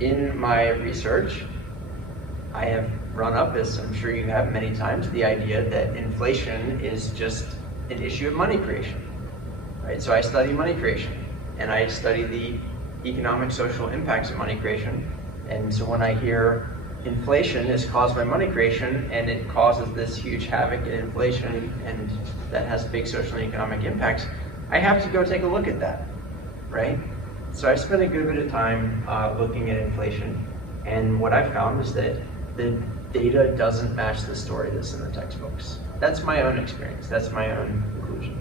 in my research, I have run up, as I'm sure you have many times, the idea that inflation is just an issue of money creation, right? So I study money creation, and I study the economic, social impacts of money creation. And so when I hear inflation is caused by money creation, and it causes this huge havoc in inflation, and that has big social and economic impacts, I have to go take a look at that, right? So I spent a good bit of time looking at inflation, and what I found is that the data doesn't match the story that's in the textbooks. That's my own experience, that's my own conclusion.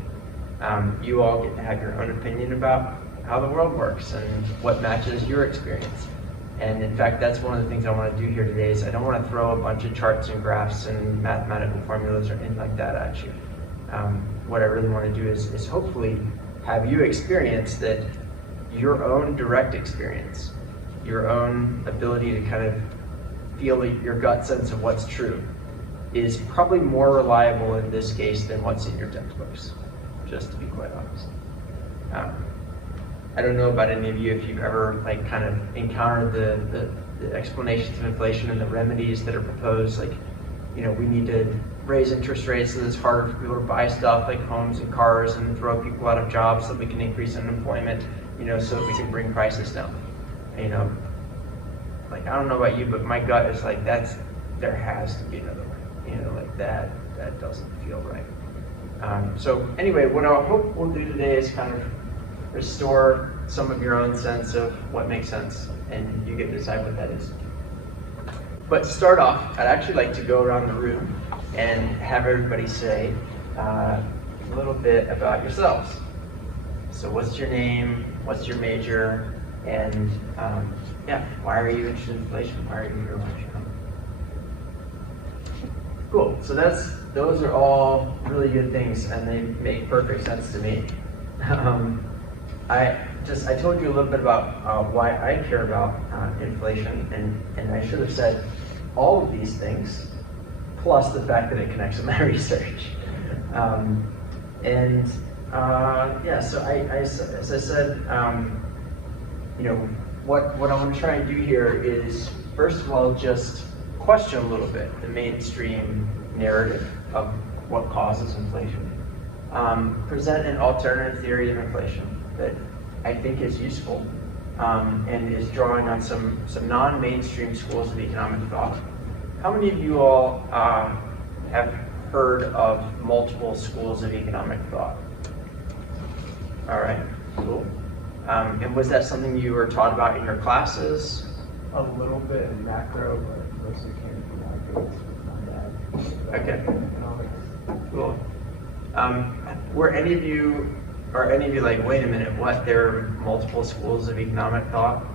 You all get to have your own opinion about how the world works and what matches your experience. And in fact, that's one of the things I want to do here today. Is I don't want to throw a bunch of charts and graphs and mathematical formulas or anything like that at you. What I really want to do is hopefully have you experience that your own direct experience, your own ability to kind of feel your gut sense of what's true is probably more reliable in this case than what's in your textbooks, just to be quite honest. I don't know about any of you if you've ever kind of encountered the explanations of inflation and the remedies that are proposed, we need to raise interest rates so it's harder for people to buy stuff like homes and cars and throw people out of jobs so we can increase unemployment, so that we can bring prices down. I don't know about you, but my gut is there has to be another way, that doesn't feel right. So anyway, what I hope we'll do today is kind of restore some of your own sense of what makes sense, and you get to decide what that is. But to start off, I'd actually like to go around the room and have everybody say a little bit about yourselves. So what's your name, what's your major, and why are you interested in inflation? Why are you here? Cool, so those are all really good things, and they make perfect sense to me. I told you a little bit about why I care about inflation, and I should have said all of these things, plus the fact that it connects with my research. So as I said, what I want to try and do here is, first of all, just question a little bit the mainstream narrative of what causes inflation. Present an alternative theory of inflation that I think is useful and is drawing on some non-mainstream schools of economic thought. How many of you all have heard of multiple schools of economic thought? All right, cool. And was that something you were taught about in your classes? A little bit in macro, but mostly came from my dad. Okay, cool. Were any of you wait a minute, what, there are multiple schools of economic thought?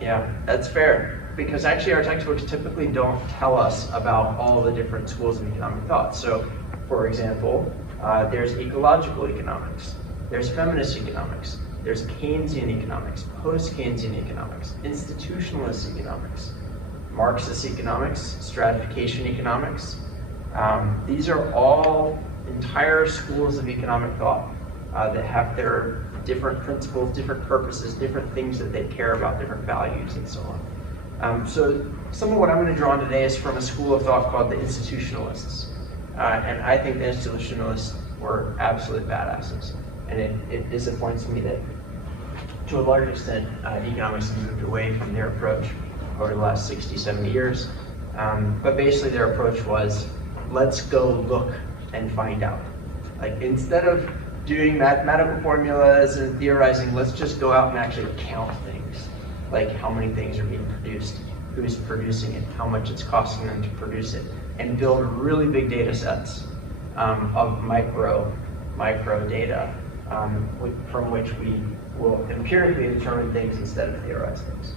Yeah, that's fair, because actually our textbooks typically don't tell us about all the different schools of economic thought. So, for example, there's ecological economics, there's feminist economics, there's Keynesian economics, post-Keynesian economics, institutionalist economics, Marxist economics, stratification economics. These are all entire schools of economic thought that have their different principles, different purposes, different things that they care about, different values, and so on. So some of what I'm going to draw on today is from a school of thought called the institutionalists. And I think the institutionalists were absolute badasses. And it disappoints me that, to a large extent, economics has moved away from their approach over the last 60, 70 years. But basically their approach was, let's go look and find out. Instead of doing mathematical formulas and theorizing, let's just go out and actually count things. Like how many things are being produced, who's producing it, how much it's costing them to produce it, and build really big data sets of micro data from which we will empirically determine things instead of theorize things.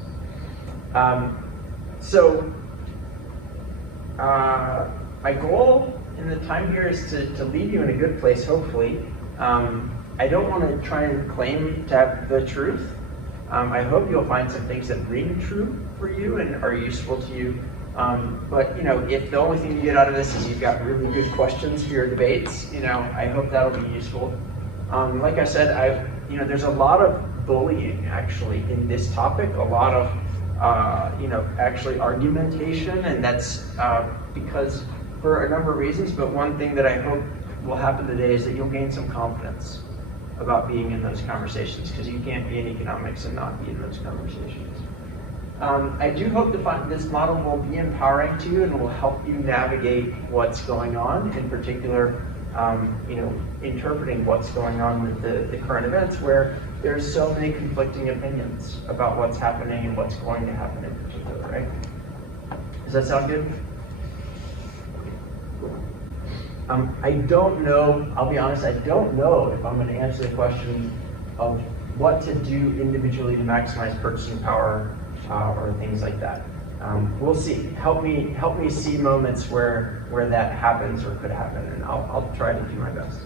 My goal in the time here is to leave you in a good place, hopefully. I don't want to try and claim to have the truth. I hope you'll find some things that ring true for you and are useful to you. But if the only thing you get out of this is you've got really good questions for your debates, I hope that'll be useful. Like I said, there's a lot of bullying actually in this topic, a lot of actually argumentation, and that's because for a number of reasons, but one thing that I hope will happen today is that you'll gain some confidence about being in those conversations, because you can't be in economics and not be in those conversations. I do hope that this model will be empowering to you and will help you navigate what's going on, in particular, interpreting what's going on with the current events, where there's so many conflicting opinions about what's happening and what's going to happen in particular, right? Does that sound good? I don't know, I'll be honest, I don't know if I'm going to answer the question of what to do individually to maximize purchasing power or things like that. We'll see. Help me see moments where that happens or could happen, and I'll try to do my best.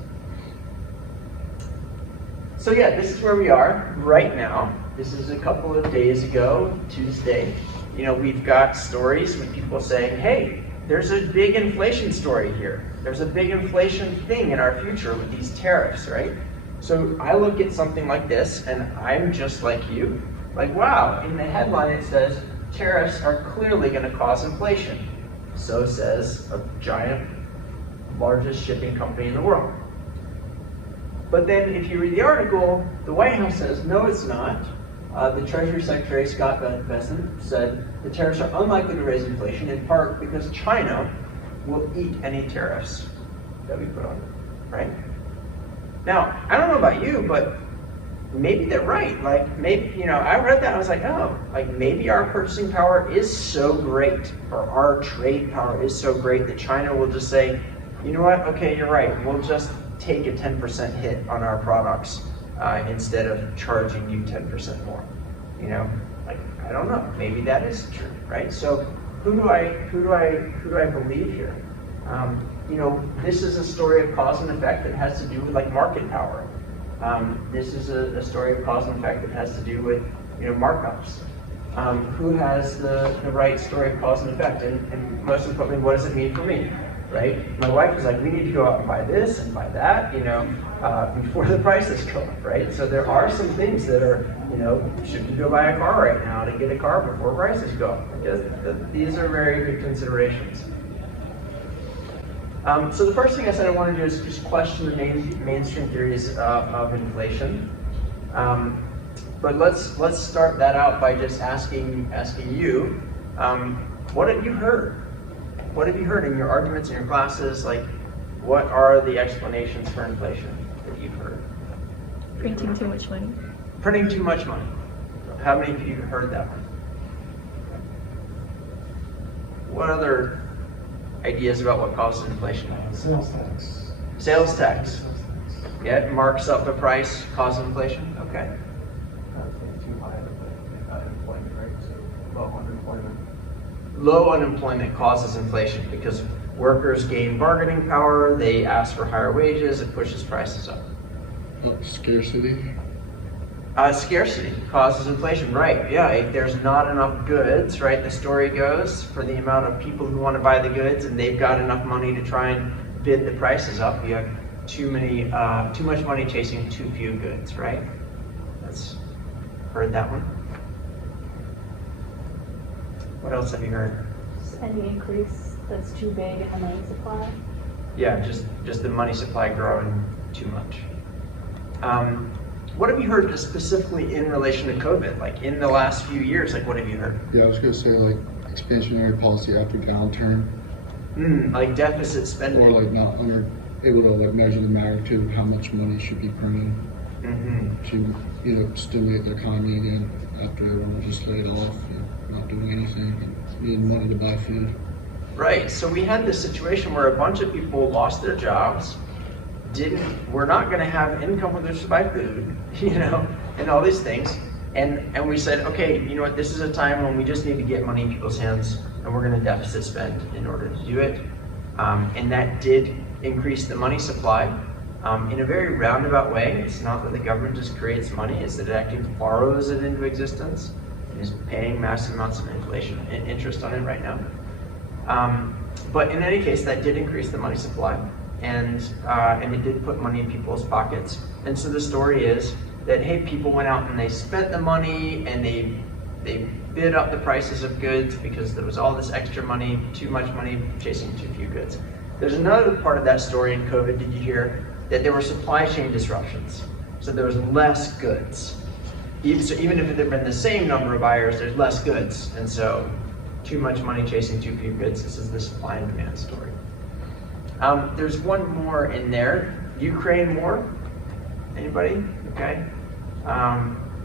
So yeah, this is where we are right now. This is a couple of days ago, Tuesday. We've got stories with people saying, hey, there's a big inflation story here. There's a big inflation thing in our future with these tariffs, right? So I look at something like this, and I'm just like you. Like, wow, in the headline it says, tariffs are clearly going to cause inflation. So says a giant, largest shipping company in the world. But then if you read the article, the White House says, no, it's not. The Treasury Secretary, Scott Bessent, said the tariffs are unlikely to raise inflation, in part because China will eat any tariffs that we put on them, right? Now, I don't know about you, but maybe they're right. Like, maybe, I read that and I was like, oh, like maybe our purchasing power is so great, or our trade power is so great that China will just say, you know what, okay, you're right, we'll just take a 10% hit on our products instead of charging you 10% more. Like, I don't know, maybe that is true, right? So who do I believe here? This is a story of cause and effect that has to do with like market power. This is a story of cause and effect that has to do with markups. Who has the right story of cause and effect? And most importantly, what does it mean for me? Right? My wife is like, we need to go out and buy this and buy that, before the prices go up, right? So there are some things that are, should you go buy a car right now to get a car before prices go up? Because these are very good considerations. So the first thing I said I want to do is just question the mainstream theories of inflation. But let's start that out by just asking you, what have you heard? What have you heard in your arguments in your classes? Like, what are the explanations for inflation that you've heard? Printing too much money. Printing too much money. How many of you have heard that one? What other ideas about what causes inflation? Sales tax. Sales tax. Yeah, it marks up the price, causes inflation. Okay. Not too high of an unemployment rate, so low unemployment. Low unemployment causes inflation because workers gain bargaining power, they ask for higher wages, it pushes prices up. Scarcity. Scarcity causes inflation, right? Yeah, if there's not enough goods, right? The story goes, for the amount of people who want to buy the goods and they've got enough money to try and bid the prices up, you have too much money chasing too few goods, right? That's heard that one. What else have you heard? Any increase that's too big in the money supply? Yeah, just the money supply growing too much. What have you heard specifically in relation to COVID? Like in the last few years, like what have you heard? Yeah, I was going to say like expansionary policy after downturn, like deficit spending. or like not able to like measure the magnitude of how much money should be printed to stimulate the economy again after everyone was just laid off and not doing anything and needing money to buy food. Right. So we had this situation where a bunch of people lost their jobs, were not going to have income with which to buy food, and all these things. And we said, okay, you know what, this is a time when we just need to get money in people's hands and we're going to deficit spend in order to do it. And that did increase the money supply in a very roundabout way. It's not that the government just creates money, it's that it actually borrows it into existence and is paying massive amounts of inflation and interest on it right now. But in any case, that did increase the money supply. And it did put money in people's pockets. And so the story is, that, hey, people went out and they spent the money and they bid up the prices of goods because there was all this extra money, too much money chasing too few goods. There's another part of that story in COVID, did you hear, that there were supply chain disruptions. So there was less goods. Even if there had been the same number of buyers, there's less goods. And so too much money chasing too few goods. This is the supply and demand story. There's one more in there. Ukraine war. Anybody? Okay.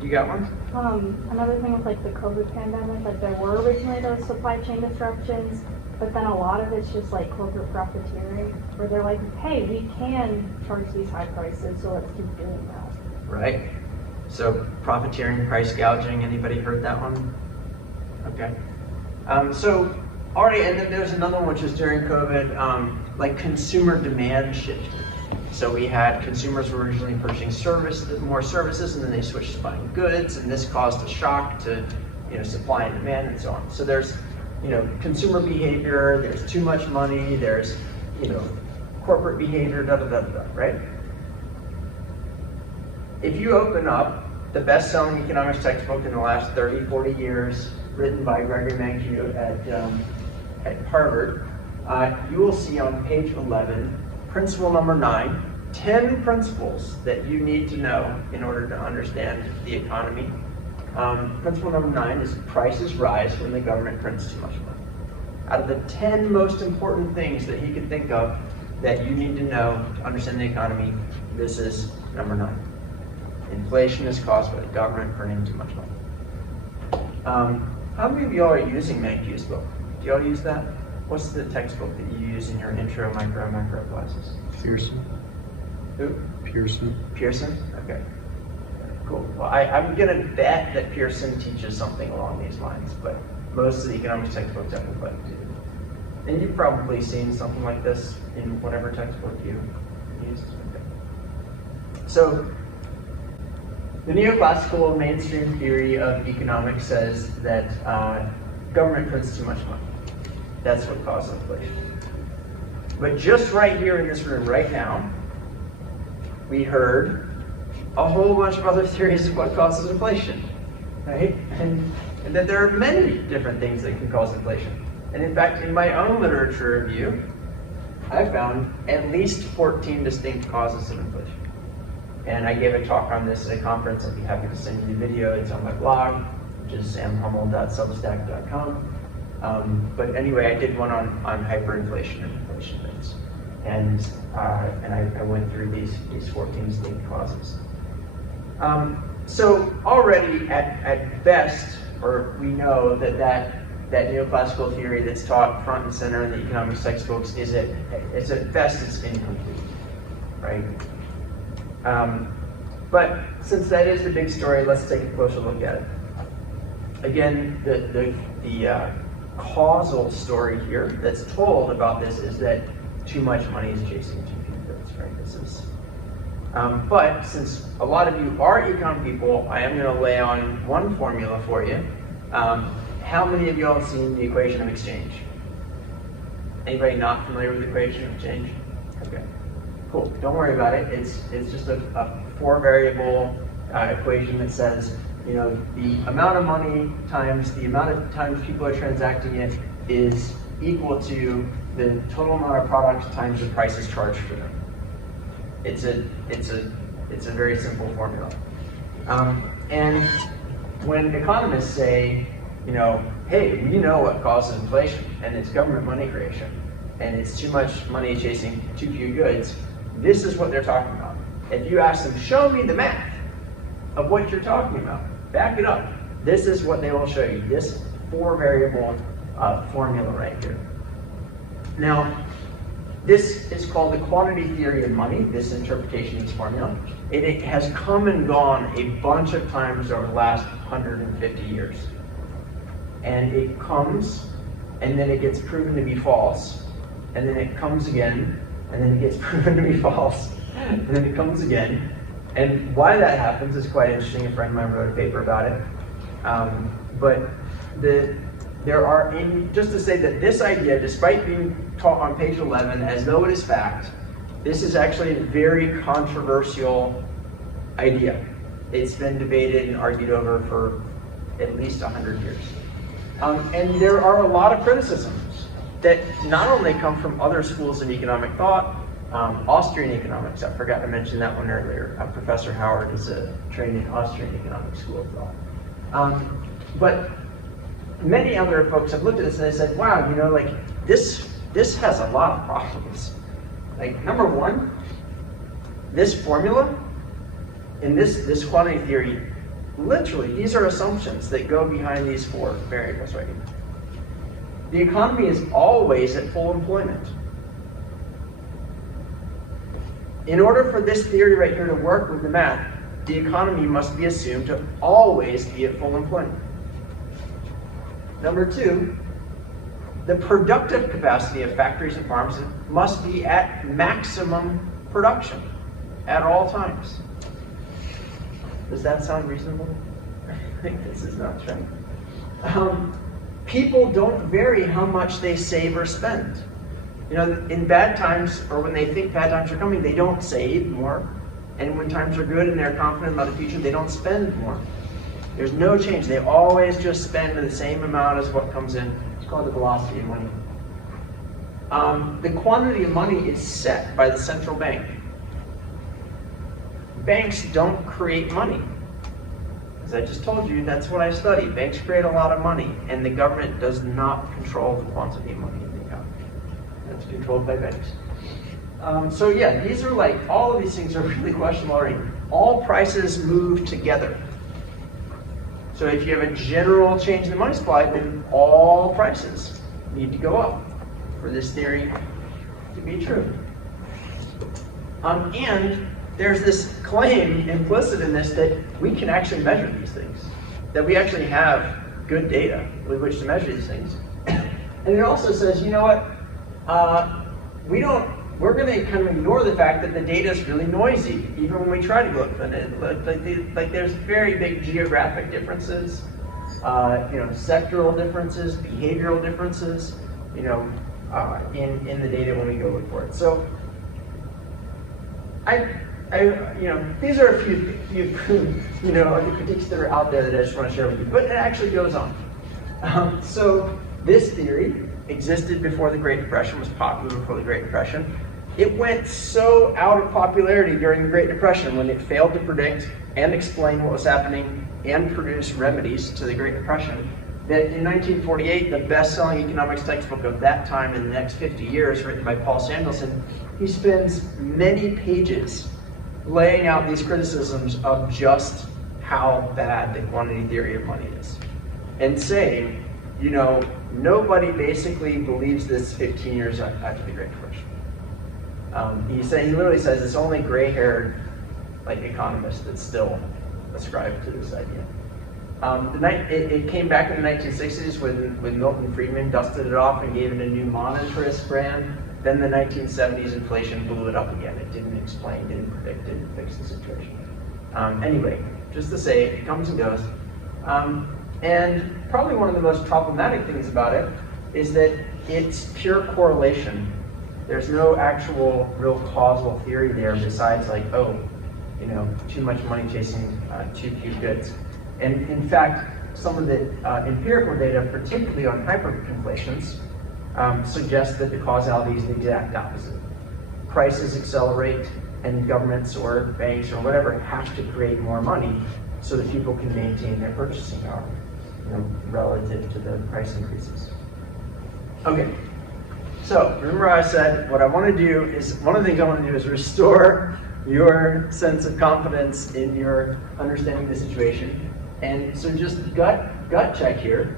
You got one? Another thing with like the COVID pandemic, like there were originally those supply chain disruptions, but then a lot of it's just like corporate profiteering, where they're like, hey, we can charge these high prices, so let's keep doing that. Right. So profiteering, price gouging. Anybody heard that one? Okay. So already, and then there's another one which is during COVID, like consumer demand shifted. So we had consumers were originally purchasing more services, and then they switched to buying goods, and this caused a shock to, supply and demand and so on. So there's, consumer behavior, there's too much money, there's, corporate behavior, right? If you open up the best-selling economics textbook in the last 30, 40 years, written by Gregory Mankiw at Harvard, you will see on page 11, principle number 9, 10 principles that you need to know in order to understand the economy. Principle number 9 is prices rise when the government prints too much money. Out of the 10 most important things that he could think of that you need to know to understand the economy, this is number 9. Inflation is caused by the government printing too much money. How many of y'all are using Mankiw's book? Do y'all use that? What's the textbook that you use in your intro, micro, macro classes? Pearson. Who? Pearson. Pearson? Okay. Cool. Well, I'm going to bet that Pearson teaches something along these lines, but most of the economics textbooks I would like to. And you've probably seen something like this in whatever textbook you used. Okay. So, the neoclassical mainstream theory of economics says that government prints too much money. That's what causes inflation. But just right here in this room, right now, we heard a whole bunch of other theories of what causes inflation, right? And that there are many different things that can cause inflation. And in fact, in my own literature review, I found at least 14 distinct causes of inflation. And I gave a talk on this at a conference. I'd be happy to send you the video. It's on my blog, which is samhummel.substack.com. But anyway, I did one on hyperinflation and inflation rates. And I went through these 14 distinct causes. So already at best, or we know that neoclassical theory that's taught front and center in the economics textbooks is at best it's incomplete, right? But since that is the big story, let's take a closer look at it. Again, the causal story here that's told about this is that too much money is chasing too few goods, right? This is, but since a lot of you are econ people, I am going to lay on one formula for you. How many of y'all have seen the equation of exchange? Anybody not familiar with the equation of exchange? Okay, cool. Don't worry about it. It's just a 4-variable equation that says, the amount of money times the amount of times people are transacting it is equal to the total amount of products times the prices charged for them. It's a very simple formula. And when economists say, hey, we know what causes inflation, and it's government money creation, and it's too much money chasing too few goods, this is what they're talking about. If you ask them, show me the math of what you're talking about, back it up, this is what they will show you, this 4-variable formula right here. Now, this is called the quantity theory of money, this interpretation of this formula. It has come and gone a bunch of times over the last 150 years. And it comes, and then it gets proven to be false, and then it comes again, and then it gets proven to be false, and then it comes again. And why that happens is quite interesting. A friend of mine wrote a paper about it. But there are, just to say that this idea, despite being taught on page 11 as though it is fact, this is actually a very controversial idea. It's been debated and argued over for at least 100 years. And there are a lot of criticisms that not only come from other schools of economic thought, Austrian economics, I forgot to mention that one earlier. Professor Howard is trained in Austrian economic school of thought. But many other folks have looked at this and they said, wow, you know, like this has a lot of problems. Like number one, this formula in this quantity theory, literally, these are assumptions that go behind these four variables right here. The economy is always at full employment. In order for this theory right here to work with the math, the economy must be assumed to always be at full employment. Number two, the productive capacity of factories and farms must be at maximum production at all times. Does that sound reasonable? I think this is not true. People don't vary how much they save or spend. You know, in bad times, or when they think bad times are coming, they don't save more. And when times are good and they're confident about the future, they don't spend more. There's no change. They always just spend the same amount as what comes in. It's called the velocity of money. The quantity of money is set by the central bank. Banks don't create money. As I just told you, that's what I study. Banks create a lot of money, and the government does not control the quantity of money in the economy. That's controlled by banks. So yeah, these are like, all of these things are really questionable already. All prices move together. So if you have a general change in the money supply, then all prices need to go up for this theory to be true. And there's this claim implicit in this that we can actually measure these things, that we actually have good data with which to measure these things. And it also says, you know what, we're going to kind of ignore the fact that the data is really noisy, even when we try to look at it. Like there's very big geographic differences, sectoral differences, behavioral differences, in the data when we go look for it. So, these are a few critiques that are out there that I just want to share with you, but it actually goes on. So this theory existed before the Great Depression, was popular before the Great Depression. It went so out of popularity during the Great Depression when it failed to predict and explain what was happening and produce remedies to the Great Depression, that in 1948, the best-selling economics textbook of that time in the next 50 years, written by Paul Samuelson, he spends many pages laying out these criticisms of just how bad the quantity theory of money is. And saying, nobody basically believes this 15 years after the Great Depression. He literally says it's only gray-haired economists that still ascribe to this idea. It came back in the 1960s when Milton Friedman dusted it off and gave it a new monetarist brand. Then the 1970s inflation blew it up again. It didn't explain, didn't predict, didn't fix the situation. Anyway, just to say, it comes and goes. And probably one of the most problematic things about it is that it's pure correlation. There's no actual real causal theory there besides too much money chasing too few goods. And in fact, some of the empirical data, particularly on hyperinflations, suggests that the causality is the exact opposite. Prices accelerate, and governments or banks or whatever have to create more money so that people can maintain their purchasing power, relative to the price increases. Okay, so remember I said one of the things I want to do is restore your sense of confidence in your understanding of the situation. And so just gut check here.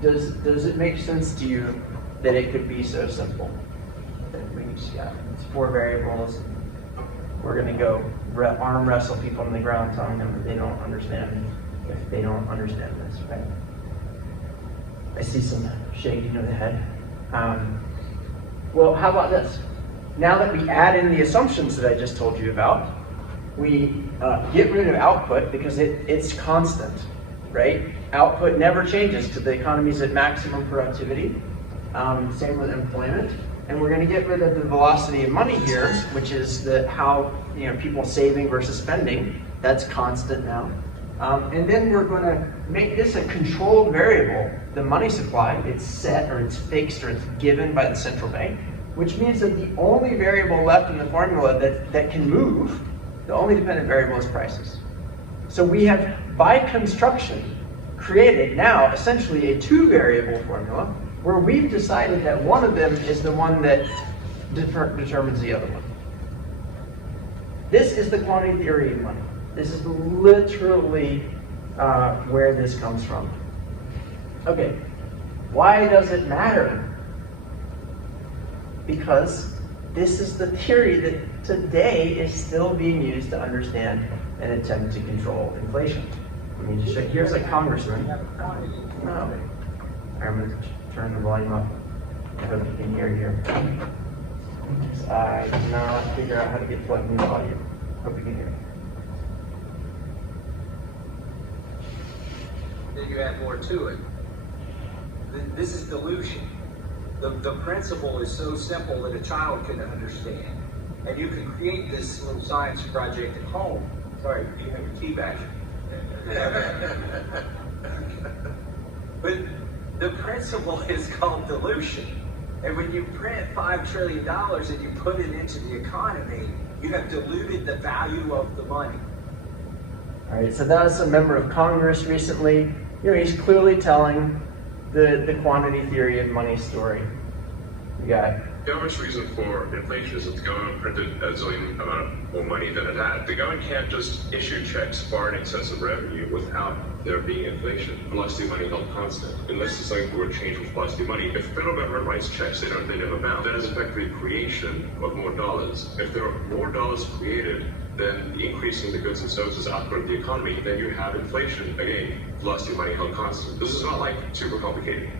Does it make sense to you that it could be so simple? That we just got it's 4 variables. We're going to go arm wrestle people on the ground telling them that they don't understand if they don't understand this, right? I see some shaking of the head. Well, how about this? Now that we add in the assumptions that I just told you about, we get rid of output because it's constant, right? Output never changes because the economy's at maximum productivity. Same with employment. And we're going to get rid of the velocity of money here, which is how people saving versus spending. That's constant now. And then we're going to make this a controlled variable. The money supply, it's set or it's fixed or it's given by the central bank, which means that the only variable left in the formula that can move, the only dependent variable is prices. So we have, by construction, created now essentially a two-variable formula where we've decided that one of them is the one that determines the other one. This is the quantity theory of money. This is literally where this comes from. Okay, why does it matter? Because this is the theory that today is still being used to understand and attempt to control inflation. I mean, just here's a congressman. No. I'm going to turn the volume up. I hope you can hear here. I cannot figure out how to get plugged into audio. Hope you can hear. Then you add more to it. This is delusion. The principle is so simple that a child can understand. And you can create this little science project at home. Sorry, you have your tea back. But the principle is called dilution. And when you print $5 trillion and you put it into the economy, you have diluted the value of the money. All right, so that was a member of Congress recently. He's clearly telling the quantity theory of money story. You got it. The obvious reason for inflation is that the government printed a zillion amount more money than it had. The government can't just issue checks far in excess of revenue without there being inflation. Velocity money held constant. Unless there's something were changed with velocity money. If the federal government writes checks, they never amount. That is effectively creation of more dollars. If there are more dollars created, then the increase in the goods and services output of the economy, then you have inflation. Again, velocity money held constant. This is not like super complicated.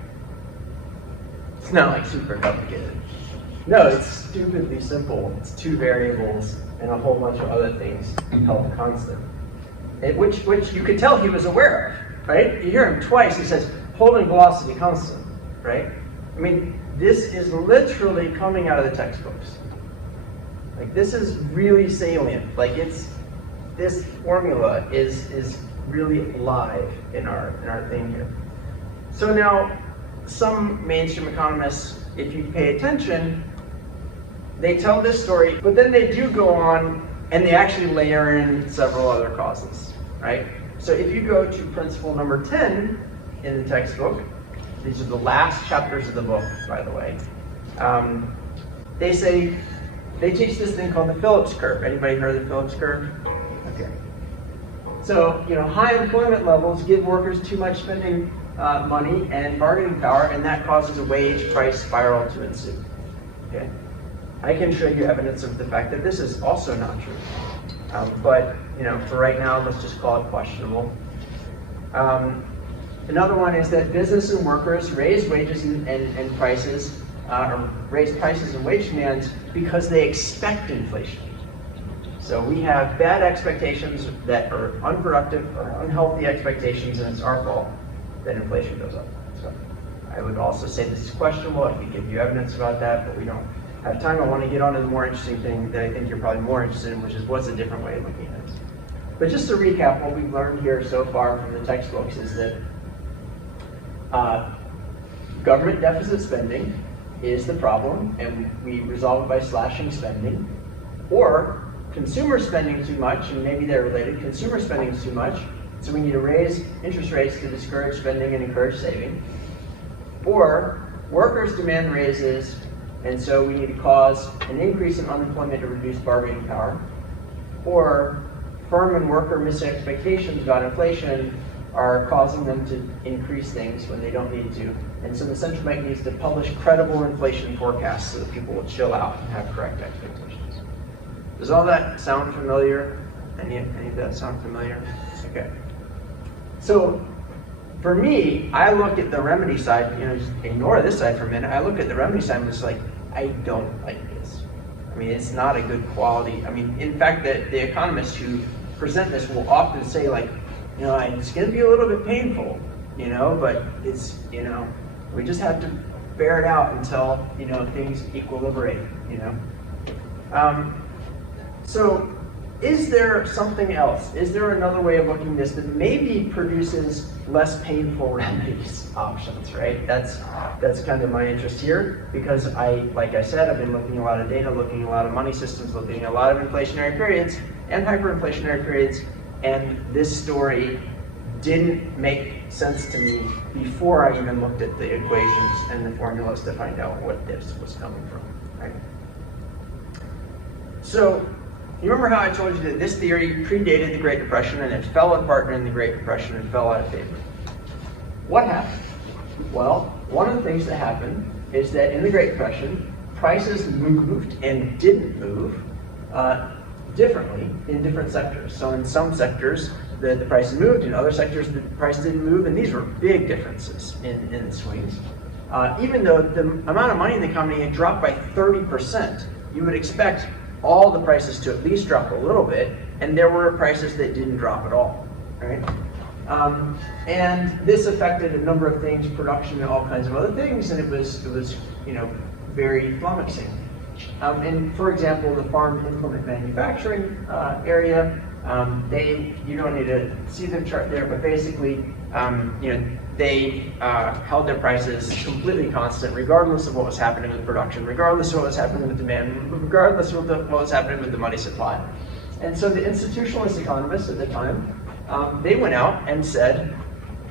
It's not like super complicated. No, it's stupidly simple. It's two variables and a whole bunch of other things held constant. Which you could tell he was aware of, right? You hear him twice, he says, holding velocity constant, right? I mean, this is literally coming out of the textbooks. Like, this is really salient. Like, this formula is really live in our thing here. So now, some mainstream economists, if you pay attention, they tell this story, but then they do go on and they actually layer in several other causes, right? So if you go to principle number 10 in the textbook, these are the last chapters of the book, by the way, they teach this thing called the Phillips curve. Anybody heard of the Phillips curve? Okay. So, high employment levels give workers too much spending money and bargaining power, and that causes a wage price spiral to ensue. Okay? I can show you evidence of the fact that this is also not true. But, for right now, let's just call it questionable. Another one is that business and workers raise wages and prices, or raise prices and wage demands because they expect inflation. So we have bad expectations that are unproductive or unhealthy expectations, and it's our fault that inflation goes up. So I would also say this is questionable. I could give you evidence about that, but we don't have time. I want to get on to the more interesting thing that I think you're probably more interested in, which is what's a different way of looking at it. But just to recap, what we've learned here so far from the textbooks is that government deficit spending is the problem, and we resolve it by slashing spending, or consumer spending too much, and maybe they're related. Consumer spending is too much, so we need to raise interest rates to discourage spending and encourage saving. Or workers demand raises, and so we need to cause an increase in unemployment to reduce bargaining power. Or firm and worker misexpectations about inflation are causing them to increase things when they don't need to. And so the central bank needs to publish credible inflation forecasts so that people will chill out and have correct expectations. Does all that sound familiar? Any of that sound familiar? Okay. So for me, I look at the remedy side, just ignore this side for a minute. I look at the remedy side and it's like, I don't like this. I mean, it's not a good quality. I mean, in fact, the economists who present this will often say like, it's going to be a little bit painful, but it's, we just have to bear it out until, things equilibrate, So is there something else? Is there another way of looking at this that maybe produces less painful remedies options, right? That's kind of my interest here, because like I said, I've been looking at a lot of data, looking at a lot of money systems, looking at a lot of inflationary periods and hyperinflationary periods, and this story didn't make sense to me before I even looked at the equations and the formulas to find out what this was coming from, right? So, you remember how I told you that this theory predated the Great Depression and it fell apart during the Great Depression and fell out of favor? What happened? Well, one of the things that happened is that in the Great Depression, prices moved and didn't move differently in different sectors. So in some sectors, the prices moved, in other sectors, the price didn't move, and these were big differences in swings. Even though the amount of money in the economy had dropped by 30%, you would expect all the prices to at least drop a little bit, and there were prices that didn't drop at all, right? And this affected a number of things, production and all kinds of other things, and it was very flummoxing. And for example, the farm implement manufacturing area, you don't need to see the chart there, but basically, they held their prices completely constant, regardless of what was happening with production, regardless of what was happening with demand, regardless of what was happening with the money supply. And so the institutionalist economists at the time, they went out and said,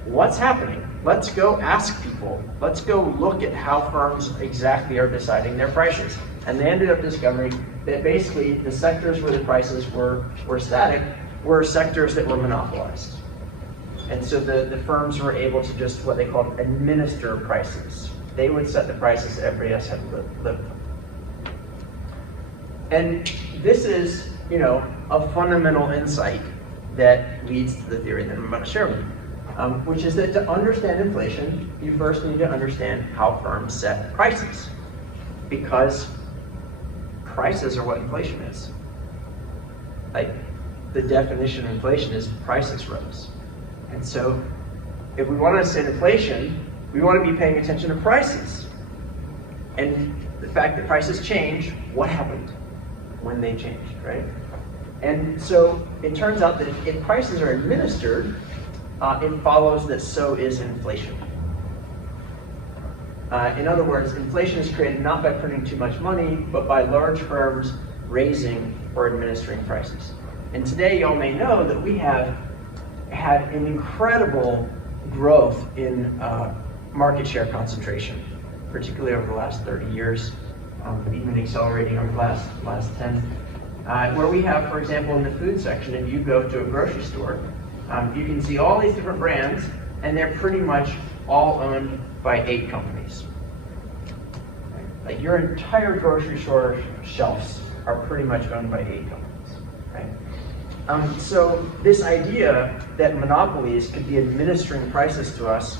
what's happening? Let's go ask people. Let's go look at how firms exactly are deciding their prices. And they ended up discovering that basically the sectors where the prices were static were sectors that were monopolized. And so the firms were able to just what they called administer prices. They would set the prices that everybody else had to live with. And this is, a fundamental insight that leads to the theory that I'm about to share with you, which is that to understand inflation, you first need to understand how firms set prices, because prices are what inflation is. Like, the definition of inflation is prices rose. And so, if we want to understand inflation, we want to be paying attention to prices. And the fact that prices change, what happened when they changed, right? And so, it turns out that if prices are administered, it follows that so is inflation. In other words, inflation is created not by printing too much money, but by large firms raising or administering prices. And today, y'all may know that we have had an incredible growth in market share concentration, particularly over the last 30 years, even accelerating over the last 10. Where we have, for example, in the food section, if you go to a grocery store, you can see all these different brands, and they're pretty much all owned by 8 companies. Like, your entire grocery store shelves are pretty much owned by 8 companies, right? So this idea that monopolies could be administering prices to us,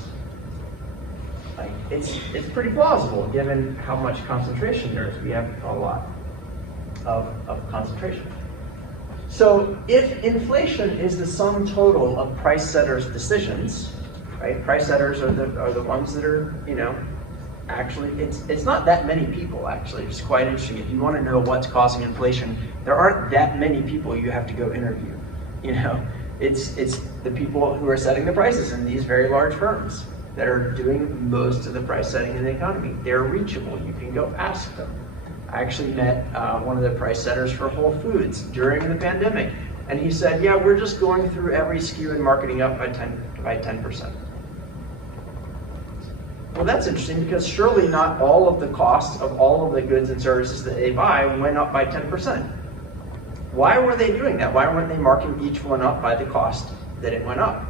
like, it's pretty plausible given how much concentration there is. We have a lot of concentration. So if inflation is the sum total of price setters' decisions, right? Price setters are the ones that are, actually, it's not that many people, actually. It's quite interesting. If you want to know what's causing inflation, there aren't that many people you have to go interview. It's the people who are setting the prices in these very large firms that are doing most of the price setting in the economy. They're reachable. You can go ask them. I actually met one of the price setters for Whole Foods during the pandemic, and he said, yeah, we're just going through every SKU and marketing up by 10%. Well, that's interesting, because surely not all of the costs of all of the goods and services that they buy went up by 10%. Why were they doing that? Why weren't they marking each one up by the cost that it went up?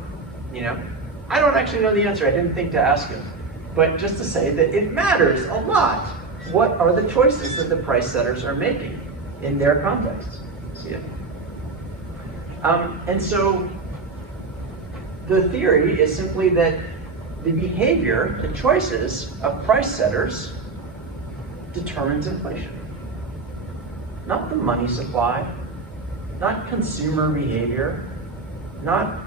I don't actually know the answer. I didn't think to ask him. But just to say that it matters a lot. What are the choices that the price setters are making in their context? See it? And so the theory is simply that the behavior, the choices of price setters determines inflation. Not the money supply, not consumer behavior, not,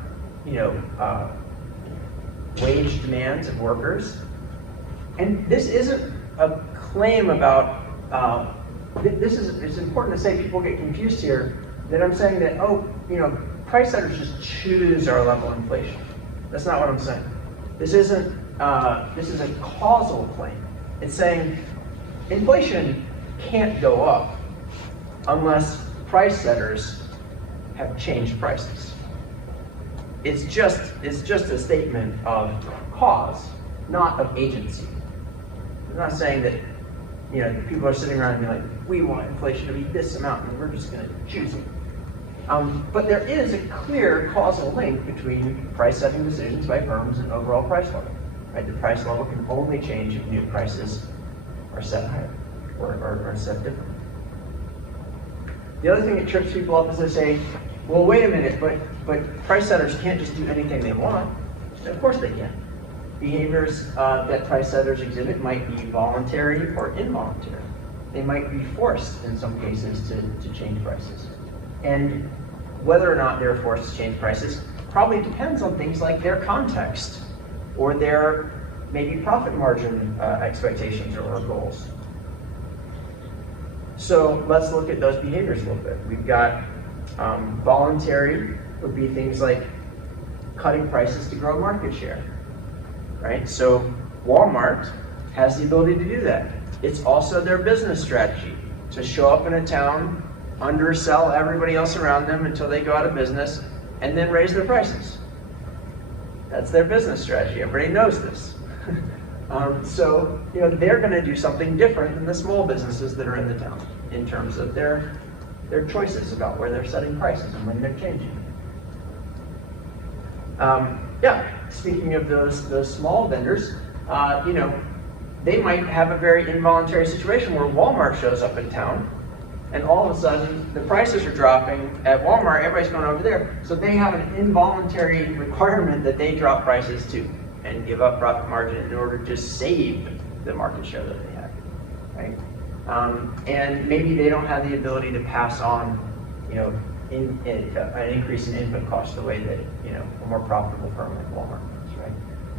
wage demands of workers. And this isn't a claim about, it's important to say people get confused here. that I'm saying that, oh, price setters just choose our level of inflation. That's not what I'm saying. This is a causal claim. It's saying inflation can't go up unless price setters have changed prices. It's just a statement of cause, not of agency. I'm not saying that people are sitting around and being like, we want inflation to be this amount and we're just going to choose it. But there is a clear causal link between price setting decisions by firms and overall price level. Right? The price level can only change if new prices are set higher or set differently. The other thing that trips people up is they say, well, wait a minute, but price setters can't just do anything they want. Of course they can. Behaviors that price setters exhibit might be voluntary or involuntary. They might be forced in some cases to change prices. And whether or not they're forced to change prices probably depends on things like their context or their maybe profit margin expectations or goals. So let's look at those behaviors a little bit. We've got voluntary would be things like cutting prices to grow market share, right? So Walmart has the ability to do that. It's also their business strategy to show up in a town, undersell everybody else around them until they go out of business, and then raise their prices. That's their business strategy. Everybody knows this. So they're going to do something different than the small businesses that are in the town in terms of their choices about where they're setting prices and when they're changing. Speaking of those small vendors, they might have a very involuntary situation where Walmart shows up in town, and all of a sudden the prices are dropping at Walmart. Everybody's going over there, so they have an involuntary requirement that they drop prices too and give up profit margin in order to save the market share that they have, right? And maybe they don't have the ability to pass on, an increase in input costs the way that a more profitable firm like Walmart does, right?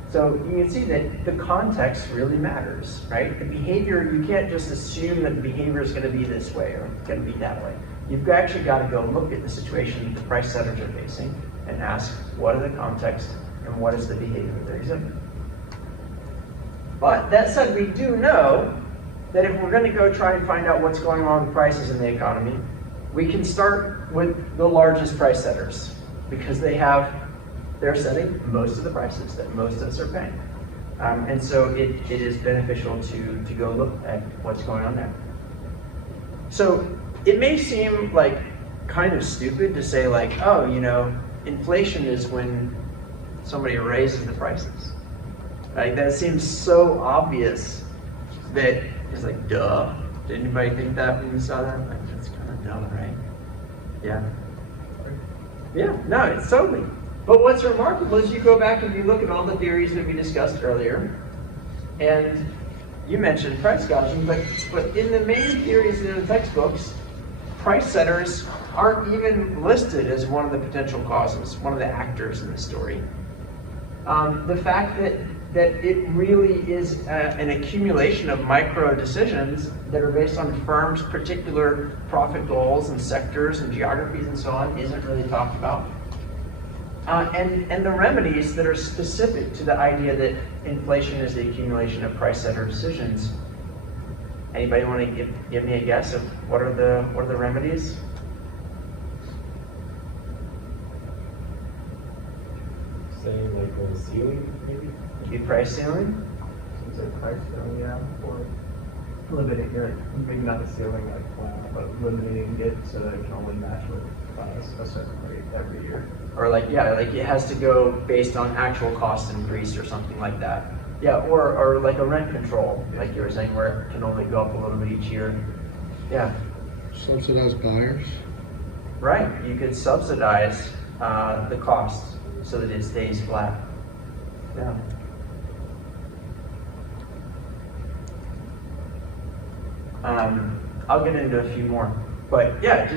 So you can see that the context really matters, right? The behavior, you can't just assume that the behavior is going to be this way or it's going to be that way. You've actually got to go look at the situation that the price setters are facing and ask, what are the contexts and what is the behavior they're exhibiting? But that said, we do know that if we're going to go try and find out what's going on with prices in the economy, we can start with the largest price setters because they're setting most of the prices that most of us are paying. And so it is beneficial to go look at what's going on there. So it may seem like kind of stupid to say like, oh, inflation is when somebody raises the prices. Like that seems so obvious that it's like, duh. Did anybody think that when you saw that? Like, that's kind of dumb, right? Yeah. Yeah, no, it's totally. But what's remarkable is you go back and you look at all the theories that we discussed earlier, and you mentioned price gouging, but in the main theories in the textbooks, price setters aren't even listed as one of the potential causes, one of the actors in the story. The fact that it really is an accumulation of micro decisions that are based on firms' particular profit goals and sectors and geographies and so on isn't really talked about. And the remedies that are specific to the idea that inflation is the accumulation of price setter decisions. Anybody want to give me a guess of what are the remedies? Saying like a ceiling, maybe? Be price ceiling? Seems like price ceiling, yeah, or limiting, maybe not the ceiling but limiting it so that it can only match with a certain rate every year. Or like it has to go based on actual cost increase or something like that. Yeah, or like a rent control, like you were saying, where it can only go up a little bit each year. Yeah. Subsidized buyers. Right, you could subsidize the cost so that it stays flat. Yeah. I'll get into a few more, but yeah,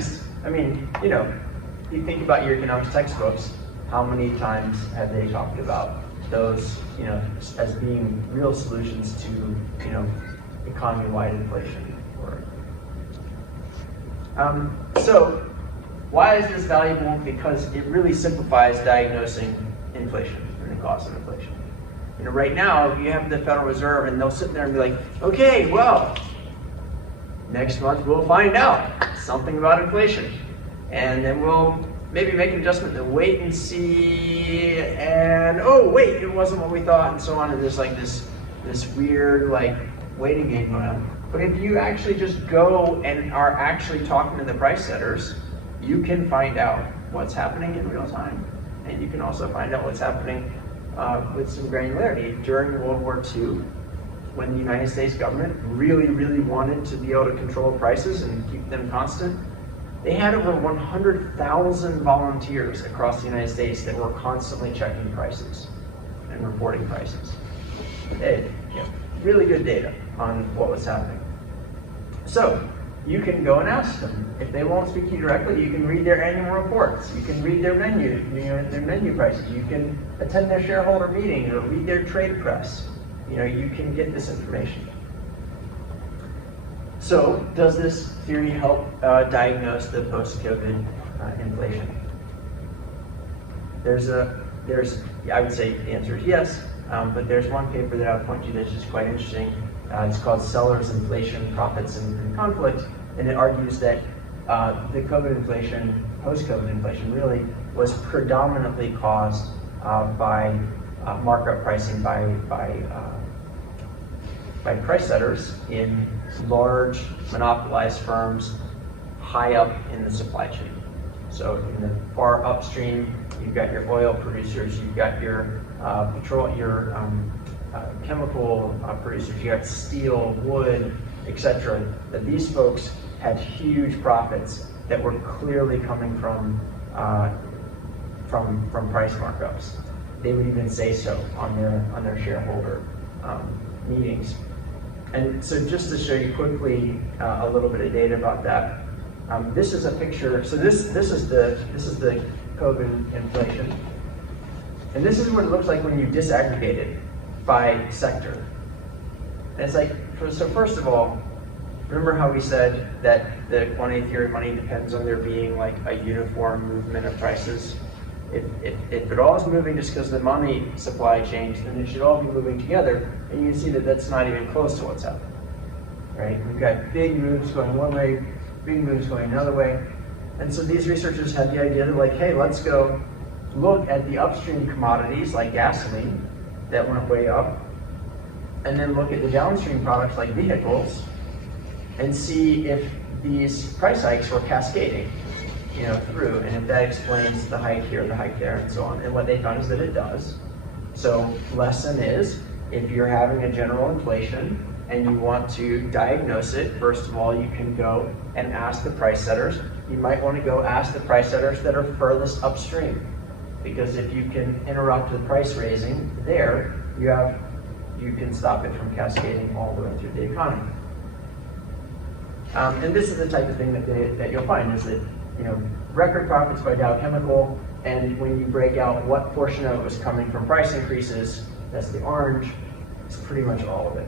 you think about your economics textbooks, how many times have they talked about those, as being real solutions to, economy-wide inflation? So Why is this valuable? Because it really simplifies diagnosing inflation and the cause of inflation. You know, right now you have the Federal Reserve and they'll sit there and be like, okay, well, next month we'll find out something about inflation. And then we'll maybe make an adjustment and wait and see, and oh wait, it wasn't what we thought, and so on. And there's like this weird like waiting game going on. But if you actually just go and are actually talking to the price setters, you can find out what's happening in real time. And you can also find out what's happening with some granularity. During World War II, when the United States government really, really wanted to be able to control prices and keep them constant, they had over 100,000 volunteers across the United States that were constantly checking prices and reporting prices. They had really good data on what was happening. So you can go and ask them. If they won't speak to you directly, you can read their annual reports. You can read their menu, their menu prices. You can attend their shareholder meeting or read their trade press. You can get this information. So, does this theory help diagnose the post-COVID inflation? I would say the answer is yes, but there's one paper that I'll point to that's just quite interesting. It's called Sellers Inflation, Profits and Conflict, and it argues that the COVID inflation, post-COVID inflation, really was predominantly caused by markup pricing by price setters in large monopolized firms high up in the supply chain. So in the far upstream, you've got your oil producers, you've got your chemical producers, you got steel, wood, etc. That these folks had huge profits that were clearly coming from price markups. They would even say so on their shareholder meetings. And so just to show you quickly a little bit of data about that, this is a picture. So this is the COVID inflation, and this is what it looks like when you disaggregate it by sector. And it's like, so first of all, remember how we said that the quantity theory of money depends on there being like a uniform movement of prices? If it all is moving just because the money supply changed, then it should all be moving together, and you can see that that's not even close to what's happening, right? We've got big moves going one way, big moves going another way, and so these researchers had the idea that like, hey, let's go look at the upstream commodities like gasoline that went way up, and then look at the downstream products like vehicles, and see if these price hikes were cascading through, and if that explains the hike here, the hike there, and so on. And what they found is that it does. So lesson is, if you're having a general inflation and you want to diagnose it, first of all, you can go and ask the price setters. You might want to go ask the price setters that are furthest upstream, because if you can interrupt the price raising there, you can stop it from cascading all the way through the economy. And this is the type of thing that you'll find is that record profits by Dow Chemical, and when you break out what portion of it was coming from price increases, that's the orange, it's pretty much all of it.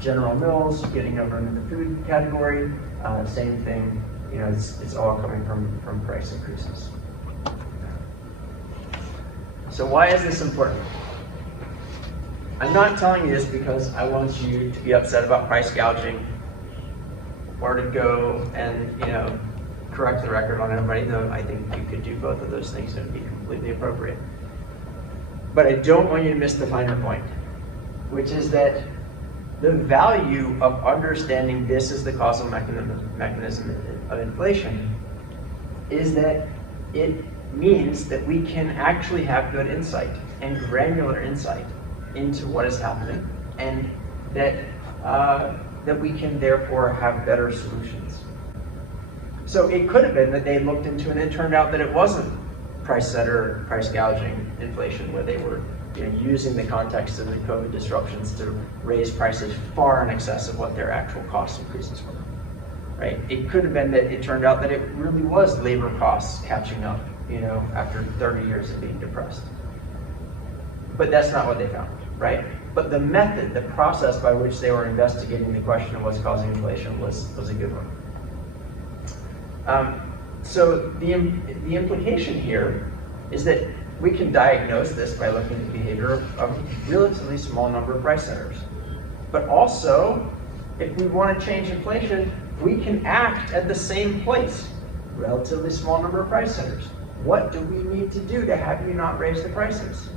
General Mills getting over into the food category, same thing, it's all coming from price increases. So why is this important? I'm not telling you this because I want you to be upset about price gouging or to go and correct the record on everybody, though I think you could do both of those things and it'd be completely appropriate. But I don't want you to miss the finer point, which is that the value of understanding this as the causal mechanism of inflation is that it means that we can actually have good insight and granular insight into what is happening, and that we can therefore have better solutions. So it could have been that they looked into it and it turned out that it wasn't price gouging inflation, where they were using the context of the COVID disruptions to raise prices far in excess of what their actual cost increases were, right? It could have been that it turned out that it really was labor costs catching up, after 30 years of being depressed. But that's not what they found, right? But the method, the process by which they were investigating the question of what's causing inflation was a good one. So the implication here is that we can diagnose this by looking at the behavior of a relatively small number of price setters. But also, if we want to change inflation, we can act at the same place. Relatively small number of price setters. What do we need to do to have you not raise the prices?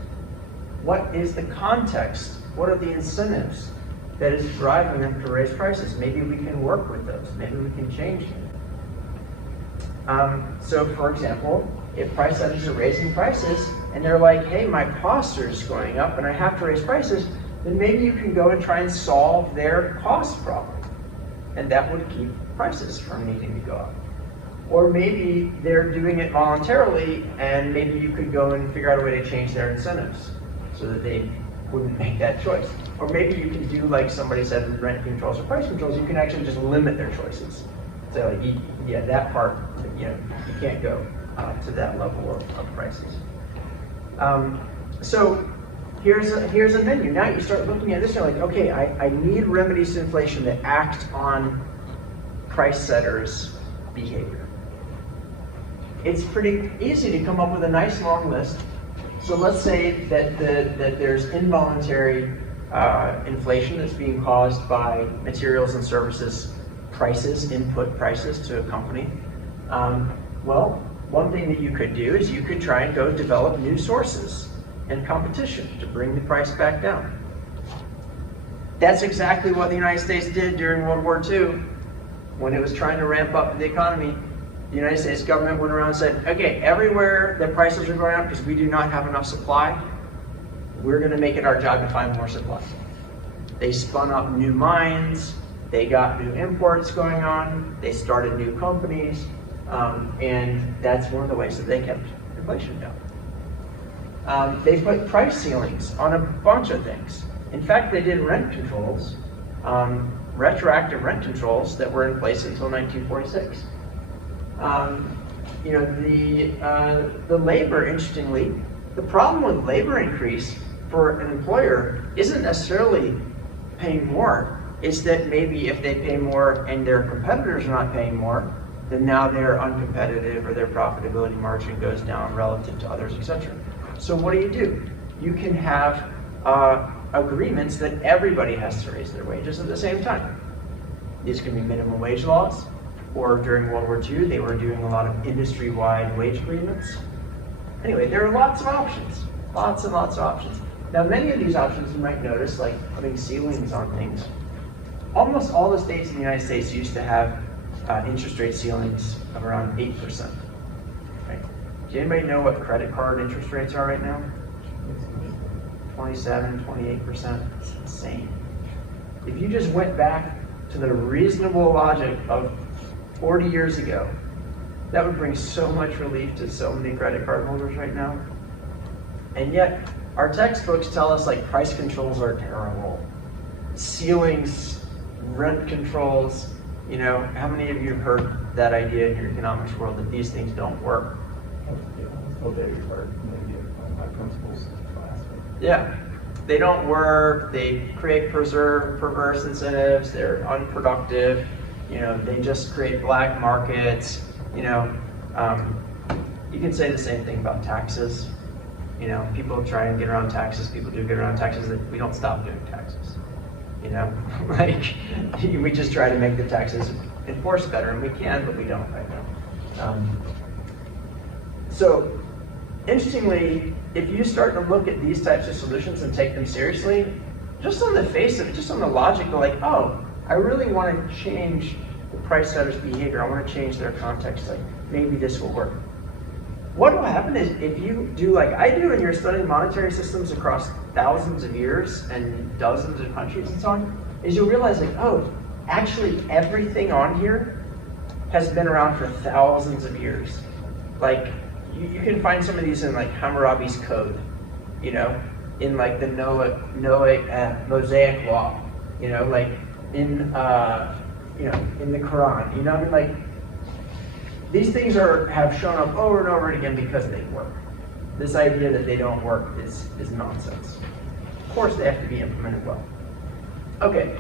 What is the context? What are the incentives that is driving them to raise prices? Maybe we can work with those. Maybe we can change them. So for example, if price setters are raising prices and they're like, hey, my costs are just going up and I have to raise prices, then maybe you can go and try and solve their cost problem. And that would keep prices from needing to go up. Or maybe they're doing it voluntarily and maybe you could go and figure out a way to change their incentives so that they wouldn't make that choice. Or maybe you can do like somebody said with rent controls or price controls, you can actually just limit their choices. So like, yeah, that part, you can't go to that level of prices. So here's a menu. Now you start looking at this, you're like, okay, I need remedies to inflation that act on price setters' behavior. It's pretty easy to come up with a nice long list. So let's say that there's involuntary inflation that's being caused by materials and services prices, input prices to a company. Well, one thing that you could do is you could try and go develop new sources and competition to bring the price back down. That's exactly what the United States did during World War II when it was trying to ramp up the economy. The United States government went around and said, okay, everywhere the prices are going up because we do not have enough supply, we're going to make it our job to find more supply. They spun up new mines, they got new imports going on, they started new companies, and that's one of the ways that they kept inflation down. They put price ceilings on a bunch of things. In fact, they did rent controls, retroactive rent controls that were in place until 1946. The labor, interestingly, the problem with labor increase for an employer isn't necessarily paying more. It's that maybe if they pay more and their competitors are not paying more, then now they're uncompetitive or their profitability margin goes down relative to others, etc. So what do? You can have agreements that everybody has to raise their wages at the same time. These can be minimum wage laws, or during World War II, they were doing a lot of industry-wide wage agreements. Anyway, there are lots of options, lots and lots of options. Now, many of these options you might notice, like putting ceilings on things. Almost all the states in the United States used to have interest rate ceilings of around 8%. Right? Does anybody know what credit card interest rates are right now? 27, 28%. It's insane. If you just went back to the reasonable logic of 40 years ago, that would bring so much relief to so many credit card holders right now. And yet, our textbooks tell us like price controls are terrible. Ceilings, rent controls, how many of you have heard that idea in your economics world that these things don't work? Yeah, they don't work, they create perverse incentives, they're unproductive, they just create black markets, you can say the same thing about taxes. People try and get around taxes, people do get around taxes, we don't stop doing taxes. Like we just try to make the taxes enforced better, and we can, but we don't right now. So interestingly, if you start to look at these types of solutions and take them seriously, just on the face of it, just on the logic, you're like, oh, I really want to change the price setter's behavior. I want to change their context. Like maybe this will work. What will happen is if you do like I do and you're studying monetary systems across thousands of years and dozens of countries and so on, is you'll realize like, oh, actually everything on here has been around for thousands of years. Like you can find some of these in like Hammurabi's code, in like the Noahic Mosaic law, like in in the Quran, like these things have shown up over and over again because they work. This idea that they don't work is nonsense. Of course, they have to be implemented well. Okay,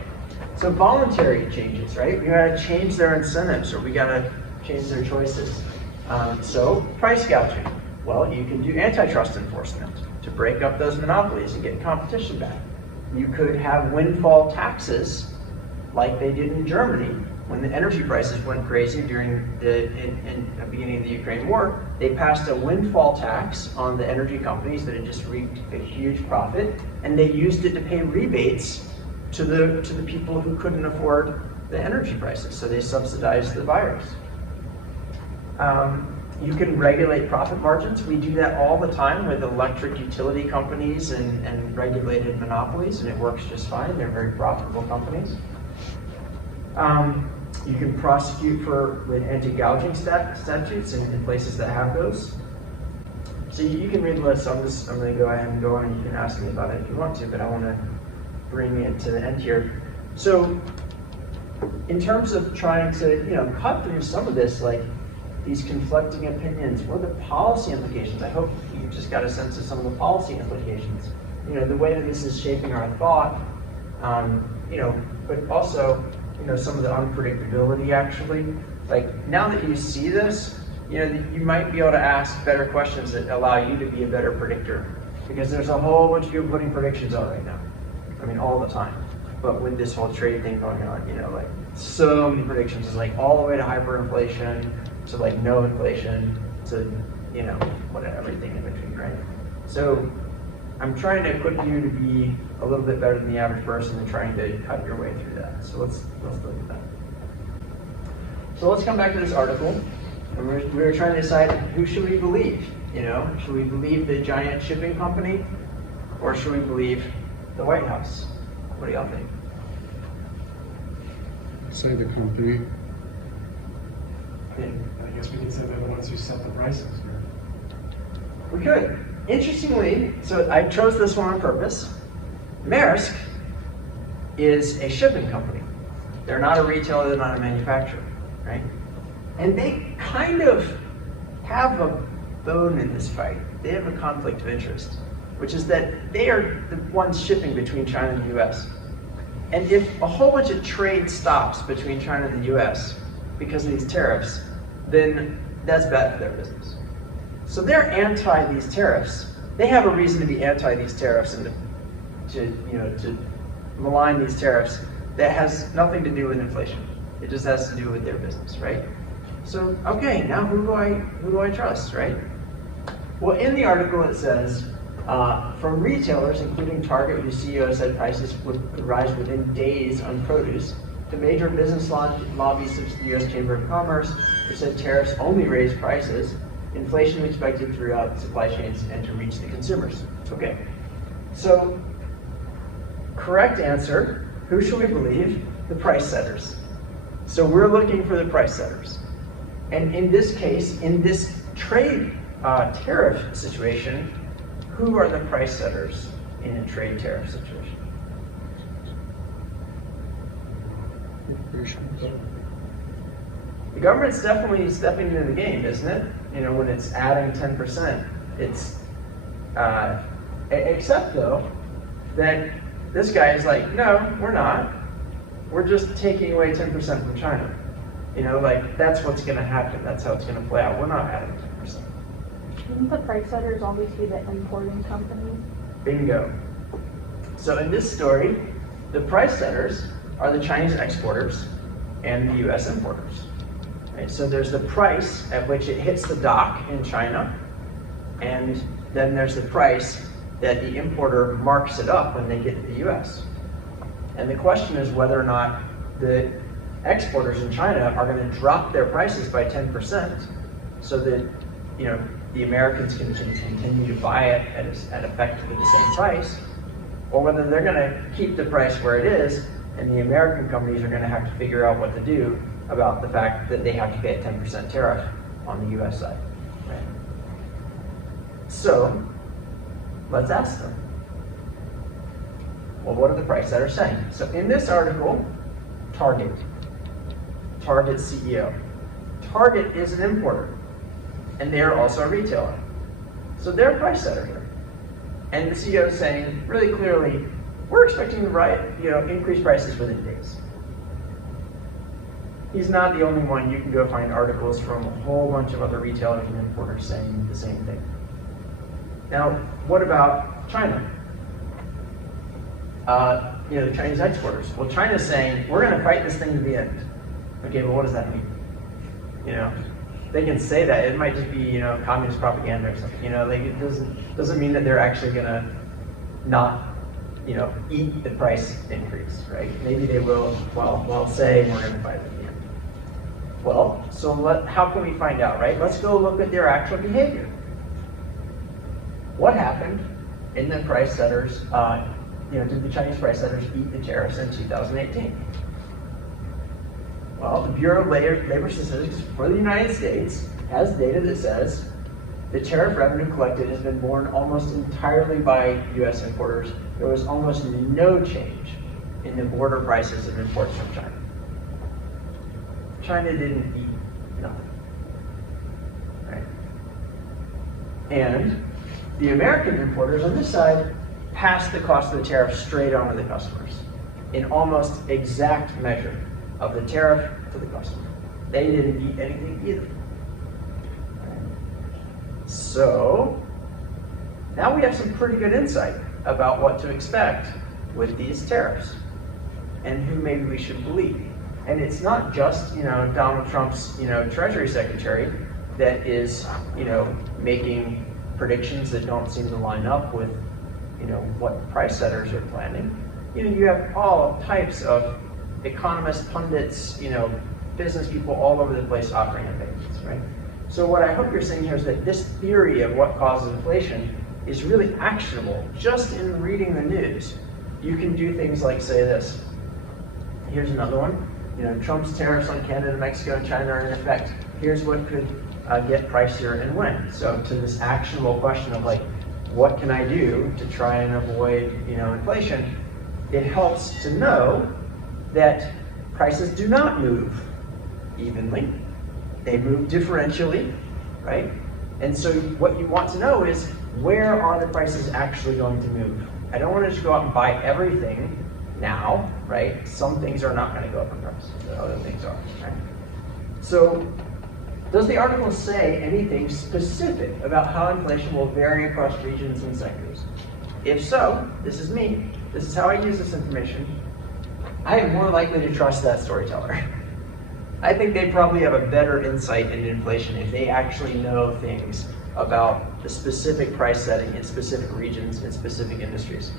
so voluntary changes, right? We gotta change their incentives, or we gotta change their choices. So price gouging. Well, you can do antitrust enforcement to break up those monopolies and get competition back. You could have windfall taxes like they did in Germany when the energy prices went crazy during the beginning of the Ukraine war. They passed a windfall tax on the energy companies that had just reaped a huge profit, and they used it to pay rebates to the people who couldn't afford the energy prices. So they subsidized the buyers. You can regulate profit margins. We do that all the time with electric utility companies and regulated monopolies, and it works just fine. They're very profitable companies. You can prosecute with anti-gouging statutes in places that have those. So you can read the list. I'm going to go ahead and go on, and you can ask me about it if you want to, but I want to bring it to the end here. So in terms of trying to cut through some of this, like these conflicting opinions, what are the policy implications? I hope you just got a sense of some of the policy implications. The way that this is shaping our thought, but also some of the unpredictability actually. Like now that you see this, you might be able to ask better questions that allow you to be a better predictor. Because there's a whole bunch of people putting predictions out right now. I mean, all the time. But with this whole trade thing going on, like so many predictions. It's like all the way to hyperinflation, to like no inflation, to whatever, everything in between, right? So I'm trying to equip you to be a little bit better than the average person and trying to cut your way through that. So let's look at that. So let's come back to this article. And we were trying to decide, who should we believe? Should we believe the giant shipping company, or should we believe the White House? What do y'all think? Say the company. I guess we could say they're the ones who set the prices here. We could. Interestingly, so I chose this one on purpose. Maersk is a shipping company. They're not a retailer, they're not a manufacturer, right? And they kind of have a bone in this fight. They have a conflict of interest, which is that they are the ones shipping between China and the US. And if a whole bunch of trade stops between China and the US because of these tariffs, then that's bad for their business. So they're anti these tariffs. They have a reason to be anti these tariffs and to malign these tariffs that has nothing to do with inflation. It just has to do with their business, right? So, okay, now who do I trust, right? Well, in the article it says, from retailers, including Target, whose CEO said prices would rise within days on produce, to major business lobbies such as the U.S. Chamber of Commerce, which said tariffs only raise prices, inflation expected throughout supply chains and to reach the consumers. Okay, so correct answer, who should we believe? The price setters. So we're looking for the price setters. And in this case, in this trade tariff situation, who are the price setters in a trade tariff situation? The government's definitely stepping into the game, isn't it? When it's adding 10%, it's, except though, that this guy is like, no, we're not. We're just taking away 10% from China. That's what's going to happen. That's how it's going to play out. We're not adding 10%. Shouldn't the price setters always be the importing companies? Bingo. So in this story, the price setters are the Chinese exporters and the US importers. Right? So there's the price at which it hits the dock in China, and then there's the price that the importer marks it up when they get to the US. And the question is whether or not the exporters in China are going to drop their prices by 10% so that the Americans can continue to buy it at effectively the same price, or whether they're going to keep the price where it is, and the American companies are going to have to figure out what to do about the fact that they have to pay a 10% tariff on the US side. Right? So let's ask them. Well, what are the price setters saying? So in this article, Target CEO. Target is an importer, and they are also a retailer. So they're a price setter here. And the CEO is saying really clearly, we're expecting to increase prices within days. he's not the only one. You can go find articles from a whole bunch of other retailers and importers saying the same thing. Now, what about China? The Chinese exporters. Well, China's saying, we're going to fight this thing to the end. Okay, well, what does that mean? They can say that. It might just be, communist propaganda or something. It doesn't mean that they're actually going to not, eat the price increase, right? Maybe they will, while saying we're going to fight it to the end. Well, so how can we find out, right? Let's go look at their actual behavior. What happened in the price setters, did the Chinese price setters eat the tariffs in 2018? Well, the Bureau of Labor Statistics for the United States has data that says the tariff revenue collected has been borne almost entirely by U.S. importers. There was almost no change in the border prices of imports from China. China didn't eat nothing, right? And the American importers on this side passed the cost of the tariff straight on to the customers in almost exact measure of the tariff to the customer. They didn't eat anything either. So now we have some pretty good insight about what to expect with these tariffs and who maybe we should believe. And it's not just Donald Trump's Treasury Secretary that is making predictions that don't seem to line up with what price setters are planning. You have all types of economists, pundits, business people all over the place offering opinions, right? So what I hope you're saying here is that this theory of what causes inflation is really actionable just in reading the news. You can do things like say this. Here's another one. Trump's tariffs on Canada, Mexico, and China are in effect. Here's what could get pricier and when. So to this actionable question of what can I do to try and avoid inflation, it helps to know that prices do not move evenly. They move differentially, right? And so what you want to know is, where are the prices actually going to move? I don't want to just go out and buy everything now, right? Some things are not going to go up in price, but other things are, right? So does the article say anything specific about how inflation will vary across regions and sectors? If so, this is me. This is how I use this information. I am more likely to trust that storyteller. I think they probably have a better insight into inflation if they actually know things about the specific price setting in specific regions and specific industries.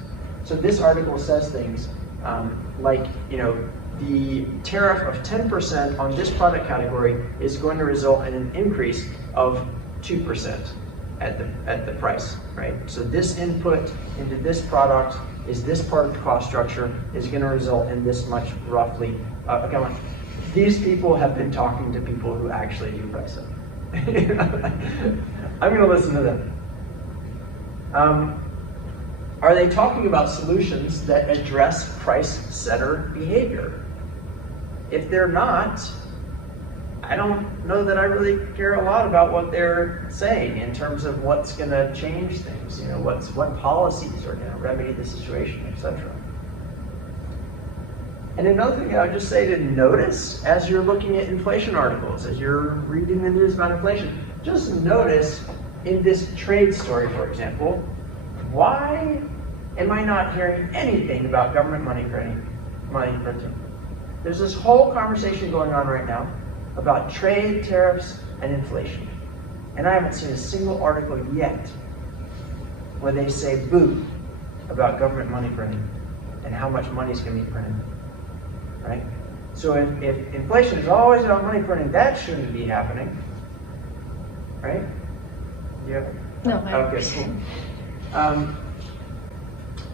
So this article says things the tariff of 10% on this product category is going to result in an increase of 2% at the price, right? So this input into this product is this part of the cost structure is going to result in this much roughly. These people have been talking to people who actually do pricing. I'm going to listen to them. Are they talking about solutions that address price setter behavior? If they're not, I don't know that I really care a lot about what they're saying in terms of what's going to change things, what policies are going to remedy the situation, etc. And another thing I would just say to notice as you're looking at inflation articles, as you're reading the news about inflation, just notice in this trade story, for example, why am I not hearing anything about government money printing? There's this whole conversation going on right now about trade, tariffs, and inflation. And I haven't seen a single article yet where they say boo about government money printing and how much money is going to be printed, right? So if inflation is always about money printing, that shouldn't be happening, right? Yeah. No, Okay, cool.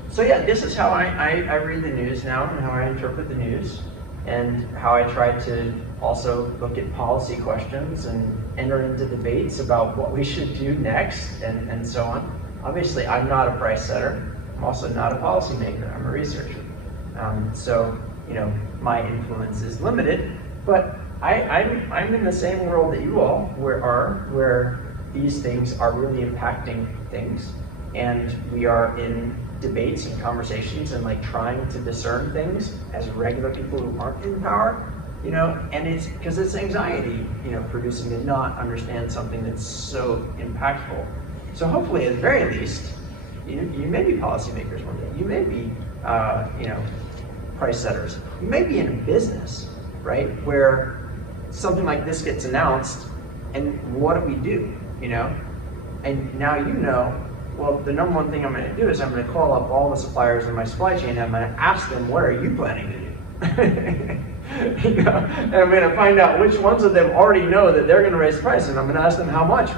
So yeah, this is how I read the news now and how I interpret the news and how I try to also look at policy questions and enter into debates about what we should do next and so on. Obviously, I'm not a price setter. I'm also not a policymaker. I'm a researcher. So, my influence is limited, but I'm in the same world that you all are, where these things are really impacting things, and we are in debates and conversations and trying to discern things as regular people who aren't in power. you know, and it's because it's anxiety, you know, producing to not understand something that's so impactful. So hopefully, at the very least, you may be policymakers one day. You may be, you know, price setters. You may be in a business, right, where something like this gets announced, and what do we do, you know? And now you know, well, the number one thing I'm going to do is I'm going to call up all the suppliers in my supply chain, and I'm going to ask them, what are you planning to do? You know, and I'm going to find out which ones of them already know that they're going to raise the price, and I'm going to ask them how much.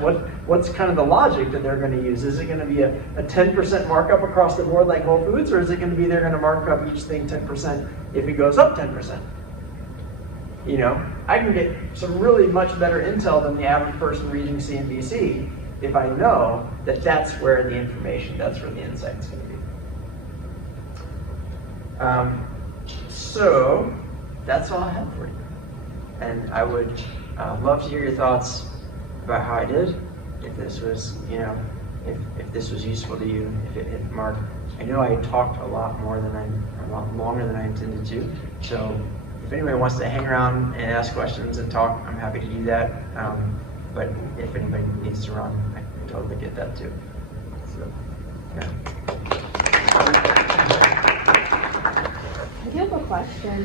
What's kind of the logic that they're going to use? Is it going to be a 10% markup across the board like Whole Foods, or is it going to be they're going to mark up each thing 10% if it goes up 10%? You know, I can get some really much better intel than the average person reading CNBC if I know that that's where the information, that's where the insight's going to be. So that's all I have for you. And I would love to hear your thoughts about how I did. If this was, you know, if this was useful to you, if it hit the mark. I know I talked a lot longer than I intended to. So if anybody wants to hang around and ask questions and talk, I'm happy to do that. But if anybody needs to run, I can totally get that too. So, yeah. I do have a question.